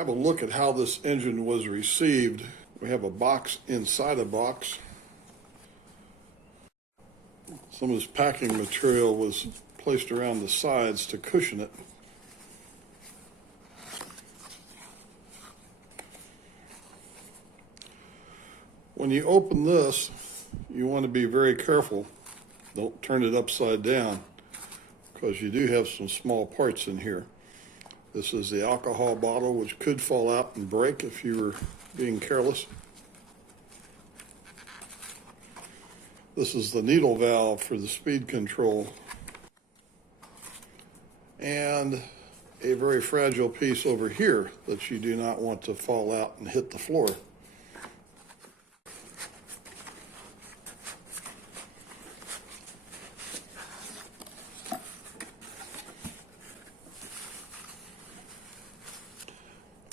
have a look at how this engine was received. We have a box inside a box. Some of this packing material was placed around the sides to cushion it. When you open this, you want to be very careful. Don't turn it upside down because you do have some small parts in here. This is the alcohol bottle, which could fall out and break if you were being careless. This is the needle valve for the speed control. And a very fragile piece over here that you do not want to fall out and hit the floor.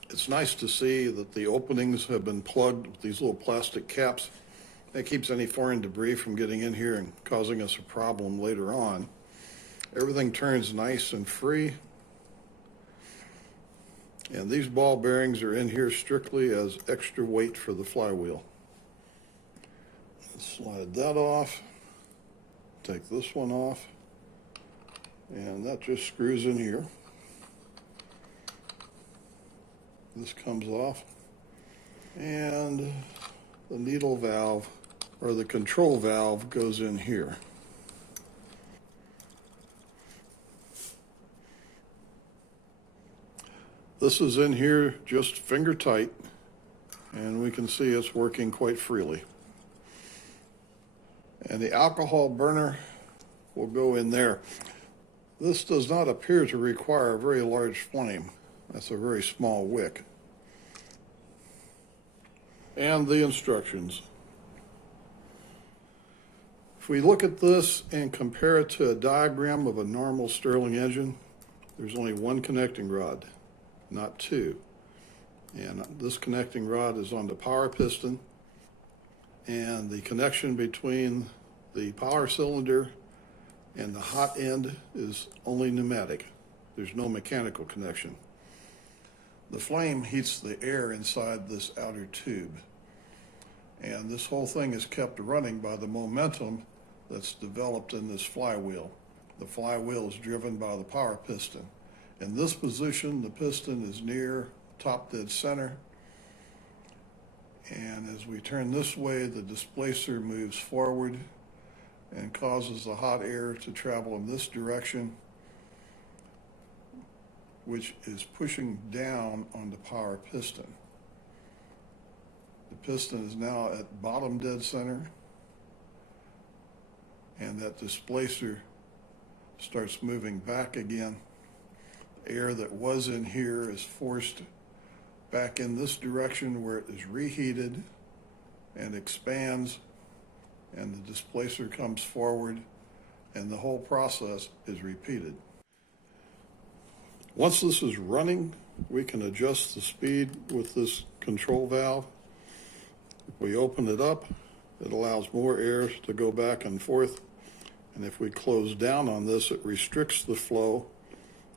It's nice to see that the openings have been plugged with these little plastic caps. That keeps any foreign debris from getting in here and causing us a problem later on. Everything turns nice and free. And these ball bearings are in here strictly as extra weight for the flywheel. Slide that off. Take this one off. And that just screws in here. This comes off, and the needle valve, or the control valve, goes in here. This is in here just finger tight, and we can see it's working quite freely. And the alcohol burner will go in there. This does not appear to require a very large flame. That's a very small wick. And the instructions. If we look at this and compare it to a diagram of a normal Stirling engine, there's only one connecting rod, not two. And this connecting rod is on the power piston, and the connection between the power cylinder and the hot end is only pneumatic. There's no mechanical connection. The flame heats the air inside this outer tube. And this whole thing is kept running by the momentum that's developed in this flywheel. The flywheel is driven by the power piston. In this position, the piston is near top dead center. And as we turn this way, the displacer moves forward and causes the hot air to travel in this direction, which is pushing down on the power piston. The piston is now at bottom dead center, and that displacer starts moving back again. The air that was in here is forced back in this direction where it is reheated and expands, and the displacer comes forward, and the whole process is repeated. Once this is running, we can adjust the speed with this control valve. If we open it up, it allows more air to go back and forth. And if we close down on this, it restricts the flow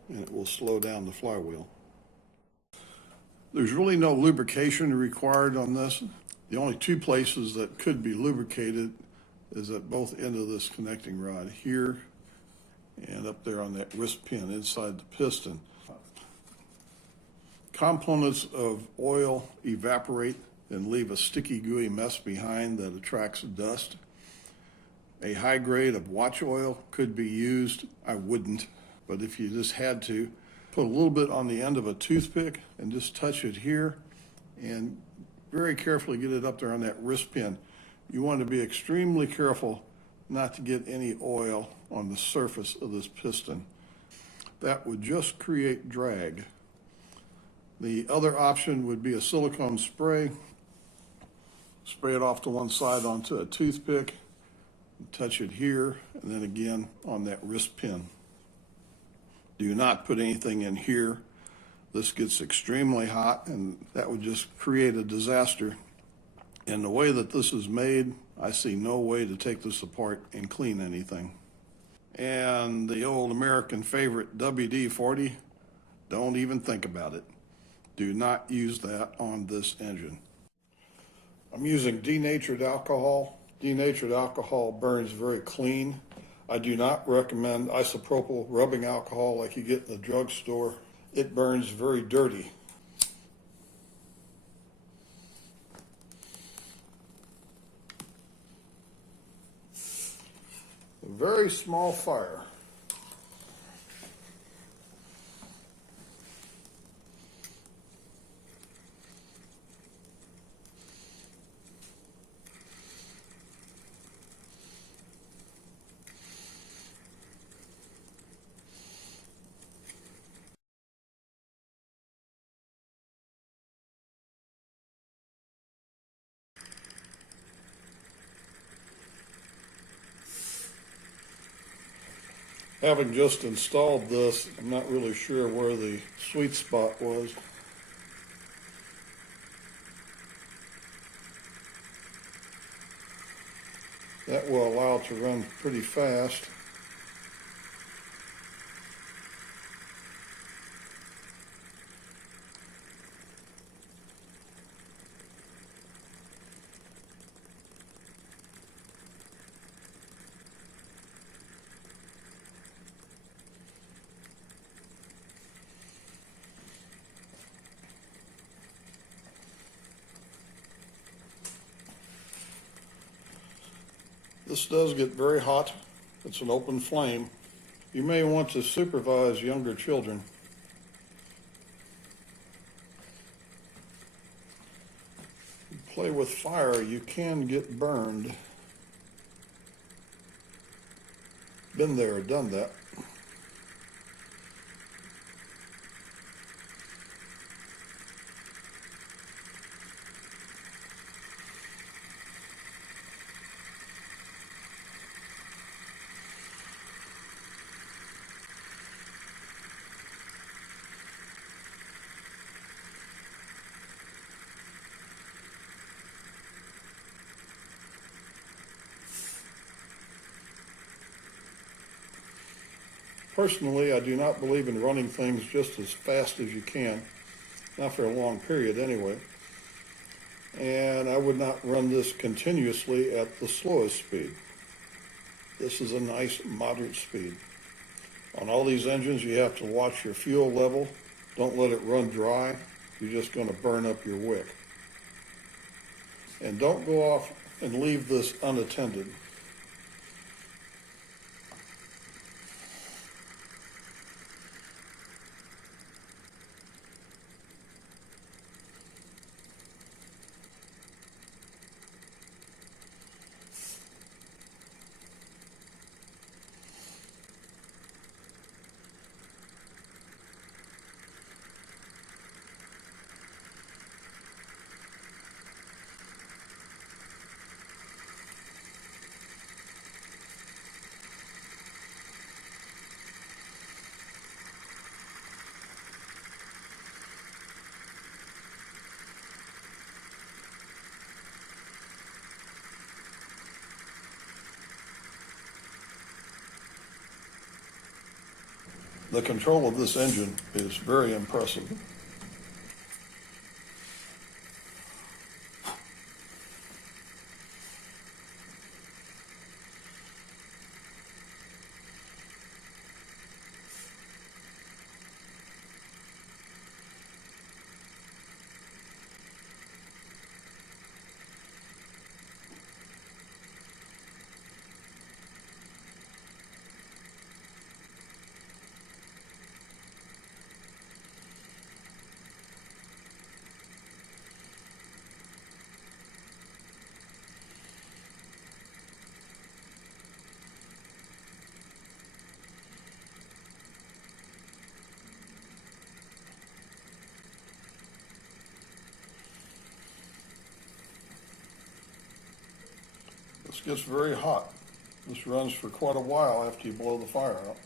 and it will slow down the flywheel. There's really no lubrication required on this. The only two places that could be lubricated is at both ends of this connecting rod, here and up there on that wrist pin inside the piston. Components of oil evaporate and leave a sticky, gooey mess behind that attracts dust. A high grade of watch oil could be used. I wouldn't, but if you just had to, put a little bit on the end of a toothpick and just touch it here and very carefully get it up there on that wrist pin. You want to be extremely careful not to get any oil on the surface of this piston. That would just create drag. The other option would be a silicone spray. Spray it off to one side onto a toothpick, touch it here, and then again on that wrist pin. Do not put anything in here. This gets extremely hot, and that would just create a disaster. And the way that this is made, I see no way to take this apart and clean anything. And the old American favorite WD-40, don't even think about it. Do not use that on this engine. I'm using denatured alcohol. Denatured alcohol burns very clean. I do not recommend isopropyl rubbing alcohol like you get in the drugstore. It burns very dirty. A very small fire. Having just installed this, I'm not really sure where the sweet spot was. That will allow it to run pretty fast. This does get very hot. It's an open flame. You may want to supervise younger children. You play with fire, you can get burned. Been there, done that. Personally, I do not believe in running things just as fast as you can, not for a long period anyway. And I would not run this continuously at the slowest speed. This is a nice moderate speed. On all these engines, you have to watch your fuel level. Don't let it run dry. You're just going to burn up your wick. And don't go off and leave this unattended. The control of this engine is very impressive. This gets very hot. This runs for quite a while after you blow the fire out.